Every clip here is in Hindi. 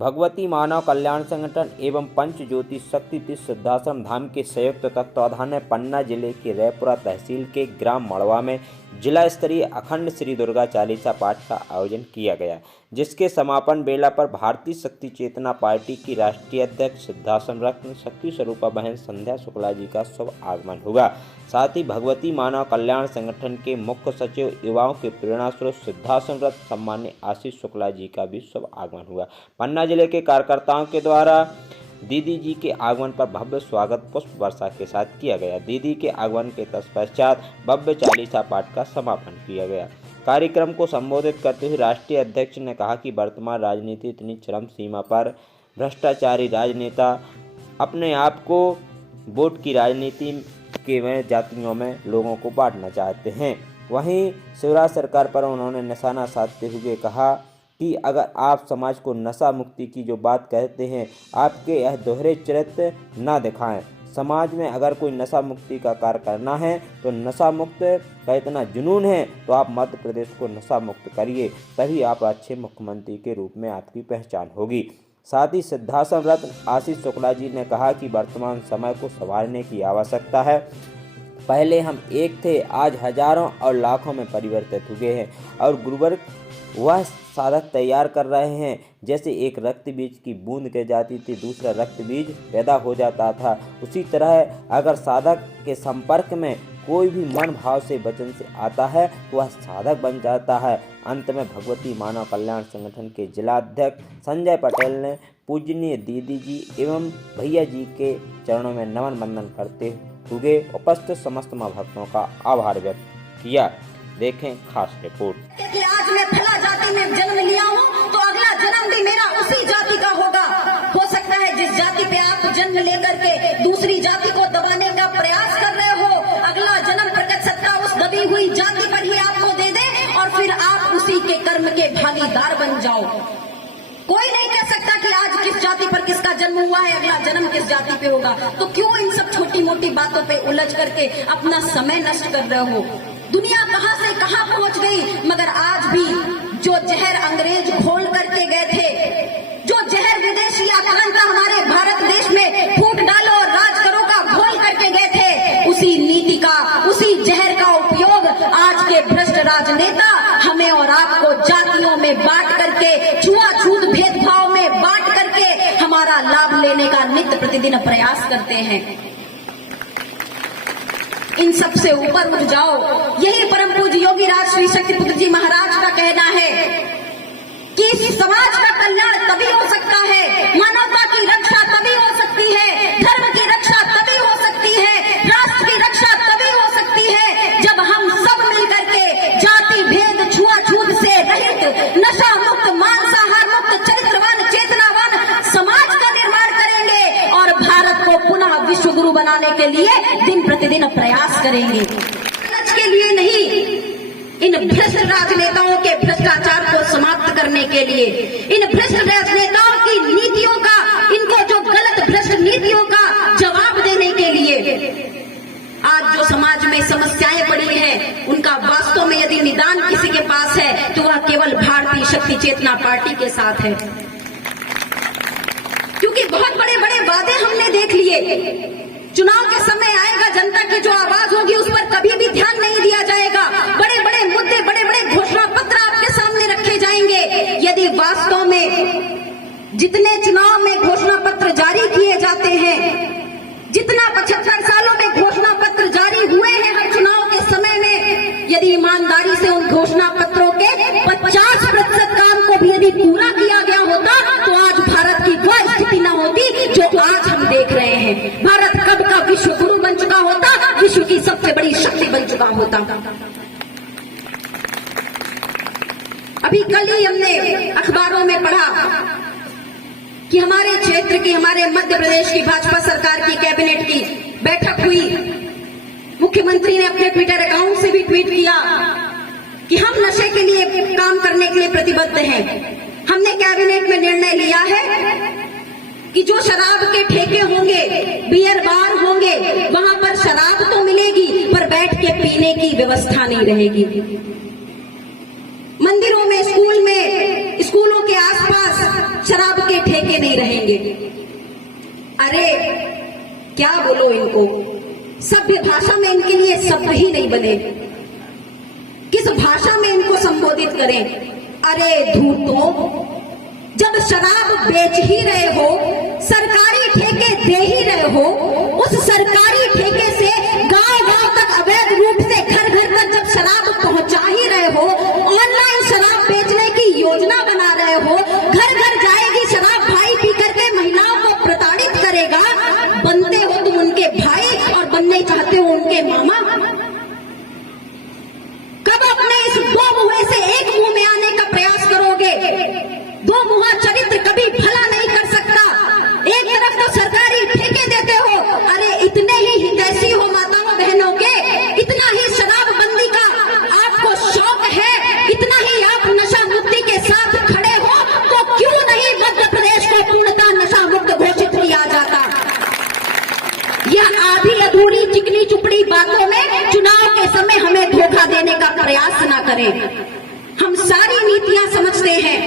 भगवती मानव कल्याण संगठन एवं पंच ज्योति शक्ति तीर्थ सिद्धाश्रम धाम के संयुक्त तत्वाधान में पन्ना जिले के रैपुरा तहसील के ग्राम मड़वा में जिला स्तरीय अखंड श्री दुर्गा चालीसा पाठ का आयोजन किया गया, जिसके समापन बेला पर भारतीय शक्ति चेतना पार्टी की राष्ट्रीय अध्यक्ष सिद्धाश्रम रत्न शक्ति स्वरूपा बहन संध्या शुक्ला जी का शुभ आगमन होगा। साथ ही भगवती मानव कल्याण संगठन के मुख्य सचिव युवाओं के प्रेरणा स्रोत सिद्धाश्रम रत्न सम्मान्य आशीष शुक्ला जी का भी शुभ आगमन हुआ। पन्ना जिले के कार्यकर्ताओं के द्वारा दीदी जी के आगमन पर भव्य स्वागत पुष्प वर्षा के साथ किया गया। दीदी के आगमन के तत्पश्चात भव्य चालीसा पाठ का समापन किया गया। कार्यक्रम को संबोधित करते हुए राष्ट्रीय अध्यक्ष ने कहा कि वर्तमान राजनीति इतनी चरम सीमा पर भ्रष्टाचारी राजनेता अपने आप को वोट की राजनीति के में जातियों में लोगों को बांटना चाहते हैं। वहीं शिवराज सरकार पर उन्होंने निशाना साधते हुए कहा कि अगर आप समाज को नशा मुक्ति की जो बात कहते हैं, आपके यह दोहरे चरित्र ना दिखाएं। समाज में अगर कोई नशा मुक्ति का कार्य करना है तो नशा मुक्त का इतना जुनून है तो आप मध्य प्रदेश को नशा मुक्त करिए, तभी आप अच्छे मुख्यमंत्री के रूप में आपकी पहचान होगी। साथ ही सिद्धाश्रम रत्न आशीष शुक्ला जी ने कहा कि वर्तमान समय को संभालने की आवश्यकता है। पहले हम एक थे, आज हजारों और लाखों में परिवर्तित हुए हैं और गुरुवर वह साधक तैयार कर रहे हैं। जैसे एक रक्त बीज की बूंद गिर जाती थी, दूसरा रक्त बीज पैदा हो जाता था, उसी तरह अगर साधक के संपर्क में कोई भी मन भाव से वचन से आता है तो वह साधक बन जाता है। अंत में भगवती मानव कल्याण संगठन के जिला अध्यक्ष संजय पटेल ने पूजनीय दीदी जी एवं भैया जी के चरणों में नमन वंदन करते हुए उपस्थित समस्त मां भक्तों का आभार व्यक्त किया। देखें खास रिपोर्ट। कि आज मैं फला जाति में जन्म लिया हूँ तो अगला जन्म भी मेरा उसी जाति का होगा। हो सकता है जिस जाति पे आप जन्म लेकर के दूसरी जाति को दबाने का प्रयास कर रहे हो, अगला जन्म प्रकट सत्ता उस दबी हुई जाति पर ही आपको दे दे और फिर आप उसी के कर्म के भागीदार बन जाओ। कोई नहीं कह सकता कि आज किस जाति पर किसका जन्म हुआ है, अगला जन्म किस जाति पे होगा। तो क्यों इन सब छोटी मोटी बातों पे उलझ करके अपना समय नष्ट कर रहे हो। दुनिया कहां से कहां पहुंच गई, मगर आज भी जो जहर अंग्रेज घोल करके गए थे, जो जहर विदेशी आक्रांता हमारे भारत देश में फूट डालो और राज करो का घोल करके गए थे, उसी नीति का, उसी जहर का उपयोग आज के भ्रष्ट राजनेता हमें और आपको जातियों में बांट करके, छुआछूत भेदभाव में बांट करके हमारा लाभ लेने का नित्य प्रतिदिन प्रयास करते हैं। इन सब से ऊपर उठ जाओ। यही परम पूज्य योगी राज श्री शक्तिपुत्र जी महाराज का कहना है कि समाज का कल्याण तभी हो सकता है, मानवता की रक्षा तभी हो सकती है, धर्म की रक्षा तभी हो सकती है, राष्ट्र की रक्षा तभी हो सकती है जब हम सब मिलकर के जाति भेद छुआछूत से रहित, नशा मुक्त, मांसाहार मुक्त, चरित्रवान, चेतनावान समाज का निर्माण करेंगे और भारत को पुनः विश्व गुरु बनाने के लिए दिन प्रतिदिन प्रयास करेंगे। लालच के लिए नहीं, इन भ्रष्ट राजनेताओं के भ्रष्टाचार को समाप्त करने के लिए, इन भ्रष्ट राजनेताओं की नीतियों का, इनको जो गलत भ्रष्ट नीतियों का जवाब देने के लिए आज जो समाज में समस्याएं पड़ी हैं, उनका वास्तव में यदि निदान किसी के पास है तो वह केवल भारतीय शक्ति चेतना पार्टी के साथ है। क्योंकि बहुत बड़े बड़े वादे हमने देख लिए। चुनाव के समय आएगा, जनता की जो आवाज होगी उस पर कभी भी ध्यान नहीं दिया जाएगा। बड़े बड़े मुद्दे, बड़े बड़े घोषणा पत्र आपके सामने रखे जाएंगे। यदि वास्तव में जितने चुनाव में घोषणा पत्र जारी किए जाते हैं, जितना 75 सालों में घोषणा पत्र जारी हुए हैं हर चुनाव के समय में, यदि ईमानदारी से उन घोषणा पत्रों के 50% काम को भी यदि पूरा किया गया होता तो आज भारत की वह स्थिति न होती जो आज हम देख रहे हैं। भारत कब का विश्व गुरु बन चुका होता, विश्व की सबसे बड़ी शक्ति बन चुका होता। अभी कल ही हमने अखबारों में पढ़ा कि हमारे क्षेत्र की, हमारे मध्य प्रदेश की भाजपा सरकार की कैबिनेट की बैठक हुई। मुख्यमंत्री ने अपने ट्विटर अकाउंट से भी ट्वीट किया कि हम नशे के लिए काम करने के लिए प्रतिबद्ध हैं। हमने कैबिनेट में निर्णय लिया है कि जो शराब के ठेके होंगे, बियर बार होंगे, वहां पर शराब तो मिलेगी पर बैठ के पीने की व्यवस्था नहीं रहेगी। मंदिरों में, स्कूलों के आसपास शराब के ठेके नहीं रहेंगे। अरे क्या बोलो इनको, सभ्य भाषा में इनके लिए शब्द ही नहीं बने, किस भाषा में इनको संबोधित करें। अरे धूर्तों, जब शराब बेच ही रहे हो, सरकारी ठेके दे ही रहे हो, उस सरकारी ठेके से गांव-गांव तक अवैध रूप से घर-घर तक जब शराब पहुंचा ही रहे हो, ऑनलाइन शराब बेचने की योजना बना रहे हो, घर-घर जाएगी शराब, भाई पी करके महिलाओं को प्रताड़ित करेगा, बनते हो तुम उनके भाई और बनने चाहते हो उनके मामा। कब अपने इस दो मुंह से एक मुंह में आने का प्रयास करोगे? दो मुहा चरित्र कभी भला नहीं कर सकता। एक तरफ तो सरकारी ठेके देते हो, अरे इतने ही हितैषी हो माताओं बहनों के, इतना ही शराबबंदी का आपको शौक है, इतना ही आप नशा मुक्ति के साथ खड़े हो, तो क्यों नहीं मध्य प्रदेश को पूर्णतः नशा मुक्त घोषित किया जाता? यह आधी अधूरी चिकनी चुपड़ी बातों में चुनाव के समय हमें धोखा देने का प्रयास न करें। हम सारी नीतियां समझते हैं,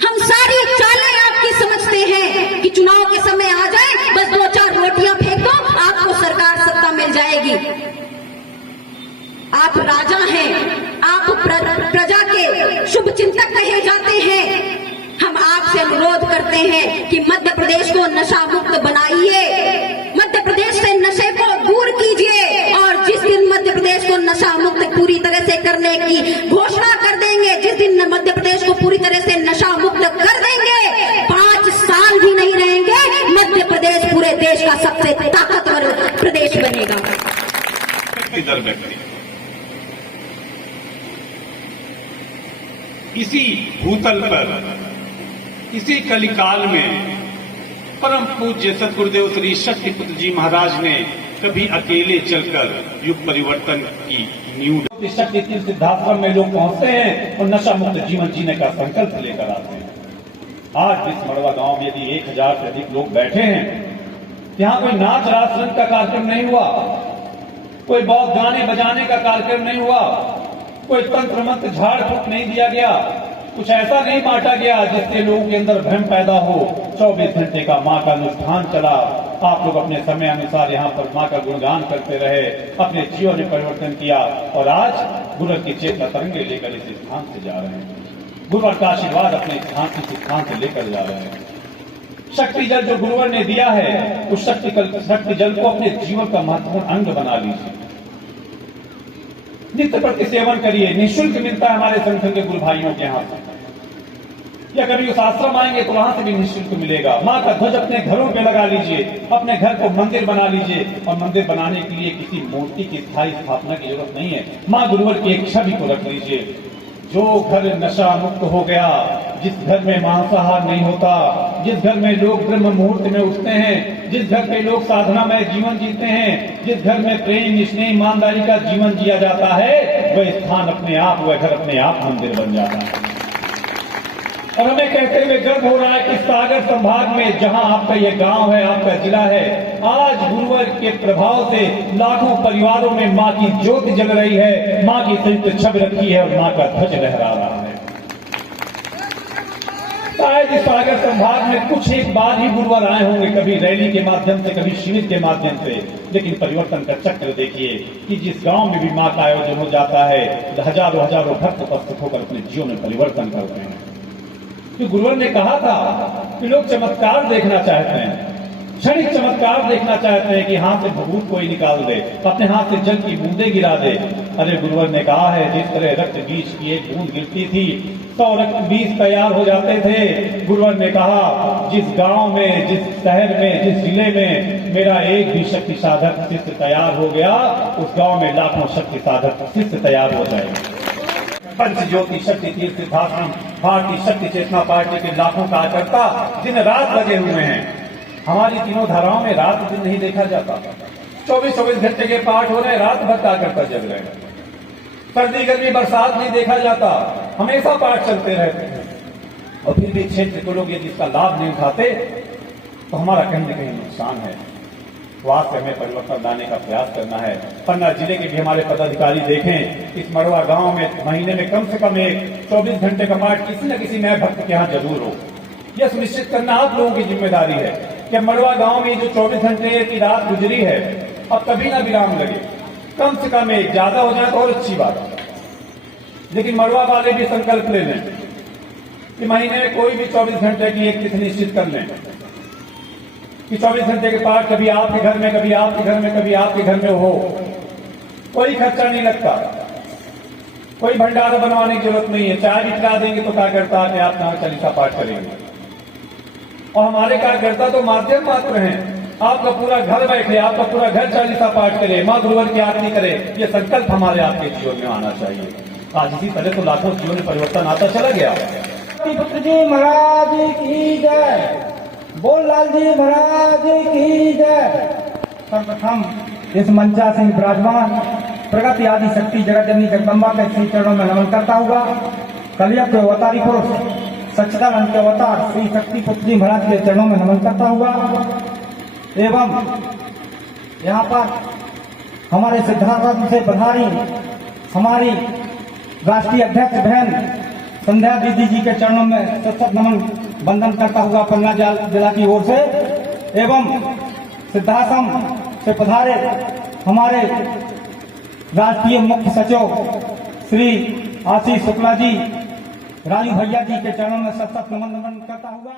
हम सारी चालें आपकी समझते हैं कि चुनाव के समय आ जाए, बस 2-4 रोटियां फेंक दो, आपको सरकार सत्ता मिल जाएगी। आप राजा हैं, आप प्रजा के शुभ चिंतक कहे जाते हैं। हम आपसे अनुरोध करते हैं कि मध्य प्रदेश को नशा मुक्त बनाइए, मध्य प्रदेश से नशे को दूर कीजिए, और जिस दिन मध्य प्रदेश को नशा मुक्त पूरी तरह से करने की घोषणा कर देंगे, जिस दिन मध्य प्रदेश को पूरी तरह से नशा मुक्त कर देंगे, 5 साल भी नहीं रहेंगे, मध्य प्रदेश पूरे देश का सबसे ताकतवर प्रदेश बनेगा। इसी भूतल पर, इसी कलिकाल में परम पूज्य सतगुरुदेव श्री शक्तिपुत्र जी महाराज ने कभी अकेले चलकर युग परिवर्तन की नींव शक्ति तीर्थ सिद्धाश्रम में लोग पहुंचते हैं और नशा मुक्त जीवन जीने का संकल्प लेकर आते हैं। आज इस मड़वा गांव में यदि 1000 से अधिक लोग बैठे हैं, यहाँ कोई नाच रास रंग का कार्यक्रम नहीं हुआ, कोई बहुत गाने बजाने का कार्यक्रम नहीं हुआ, कोई तंत्र मंत्र झाड़ फूक नहीं दिया गया, कुछ ऐसा नहीं बांटा गया जिससे लोगों के अंदर भ्रम पैदा हो। 24 घंटे का माँ का अनुष्ठान चला, आप लोग अपने समय अनुसार यहाँ पर माँ का गुणगान करते रहे, अपने जीवन में परिवर्तन किया, और आज गुरुवर की चेतना तरंगे लेकर इस स्थान से जा रहे हैं। गुरुवर का आशीर्वाद अपने स्थान से लेकर जा रहे हैं। शक्ति जल जो गुरुवर ने दिया है, उस शक्ति जल को अपने जीवन का महत्वपूर्ण अंग बना लीजिए। नित्य प्रति सेवन करिए, निःशुल्क मिलता है हमारे संगठन के गुरु भाइयों के यहाँ से, या कभी उस आश्रम आएंगे तो वहां से भी निःशुल्क मिलेगा। माँ का ध्वज अपने घरों पे लगा लीजिए, अपने घर को मंदिर बना लीजिए, और मंदिर बनाने के लिए किसी मूर्ति की स्थायी स्थापना की जरूरत नहीं है। माँ गुरुवर की एक छवि को रख लीजिए। जो घर नशा मुक्त हो गया, जिस घर में मांसाहार नहीं होता, जिस घर में लोग ब्रह्म मुहूर्त में उठते हैं, जिस घर के लोग साधनामय जीवन जीते हैं, जिस घर में प्रेम स्नेह ईमानदारी का जीवन जिया जाता है, वह स्थान अपने आप, वह घर अपने आप मंदिर बन जाता है। और हमें कहते हुए गर्व हो रहा है कि सागर संभाग में जहां आपका ये गांव है, आपका जिला है, आज गुरुवर के प्रभाव से लाखों परिवारों में मां की ज्योति जल रही है, मां की संयुक्त छवि रखी है और मां का ध्वज लहरा रहा है। शायद इस सागर संभाग में कुछ एक बार ही गुरुवर आए होंगे, कभी रैली के माध्यम से, कभी शिविर के माध्यम से, लेकिन परिवर्तन का चक्र देखिए कि जिस गांव में भी मां का आयोजन हो जाता है, हजारों हजारों भक्त उपस्थित होकर अपने जीवन में परिवर्तन करते हैं। तो गुरुवर ने कहा था कि लोग चमत्कार देखना चाहते हैं, क्षणिक चमत्कार देखना चाहते हैं कि हाथ से भभूत कोई निकाल दे, अपने हाथ से जल की बूंदे गिरा दे। अरे गुरुवर ने कहा है, जिस तरह रक्त बीज की एक बूंद गिरती थी 100 रक्त बीज तैयार हो जाते थे। गुरुवर ने कहा, जिस गांव में, जिस शहर में, जिस जिले में मेरा एक भी शक्ति साधक शिष्य तैयार हो गया, उस गांव में लाखों शक्ति साधक शिष्य तैयार हो जाएंगे। पंच ज्योति शक्ति तीर्थ सिद्धाश्रम भारतीय शक्ति चेतना पार्टी के लाखों कार्यकर्ता दिन रात लगे हुए हैं। हमारी तीनों धाराओं में रात दिन नहीं देखा जाता, 24-24 घंटे के पाठ हो रहे, रात भर कार्यकर्ता जग रहे हैं। सर्दी गर्मी बरसात नहीं देखा जाता, हमेशा पाठ चलते रहते हैं। और फिर भी क्षेत्र के लोग यदि इसका लाभ नहीं उठाते तो हमारा कहीं न कहीं नुकसान है। स्वास्थ्य में परिवर्तन लाने का प्रयास करना है। पन्ना जिले के भी हमारे पदाधिकारी देखें, इस मड़वा गांव में महीने में कम से कम एक 24 घंटे का पाठ किसी न किसी नए भक्त के यहाँ जरूर हो। यह सुनिश्चित करना आप लोगों की जिम्मेदारी है कि मड़वा गांव में जो 24 घंटे की रात गुजरी है अब कभी ना विराम लगे। कम से कम एक ज्यादा हो जाए तो और अच्छी बात है, लेकिन मड़वा वाले भी संकल्प ले लें कि महीने में कोई भी 24 घंटे की एक तिथि निश्चित कर लें कि 24 घंटे के पाठ कभी आपके घर में, कभी आपके घर में, कभी आपके घर में हो। कोई खर्चा नहीं लगता, कोई भंडारा बनवाने की जरूरत नहीं है। चाय भी पिला देंगे तो कार्यकर्ता आके आप नाम चालीसा पाठ करेंगे और हमारे कार्यकर्ता तो माध्यम मात्र हैं। आपका पूरा घर बैठे, आपका पूरा घर चालीसा पाठ करे, माँ गुरुवर की आरती करे, ये संकल्प हमारे आपके जीवन में आना चाहिए। आज इसी तरह तो लाखों जीवन में परिवर्तन आता चला गया। पुत्र जी महाराज की जय, बोल लाल जी महाराज की जय। सर्वप्रथम इस मंचासीन विराजमान प्रगति आदि शक्ति जगत जननी जगदम्बा के श्री चरणों में नमन करता हुआ कलियुग के अवतारी पुरुष सच्चिदानंद के अवतार श्री शक्ति पुत्र जी महाराज के चरणों में नमन करता हुआ एवं यहाँ पर हमारे सिद्धार्थ से पधारी हमारी राष्ट्रीय अध्यक्ष बहन संध्या दीदी जी के चरणों में सशक्त नमन वंदन करता हुआ पन्ना जिला की ओर से एवं सिद्धाश्रम से पधारे हमारे राष्ट्रीय मुख्य सचिव श्री आशीष शुक्ला जी, राजू भैया जी के चरणों में सशक्त नमन करता हुआ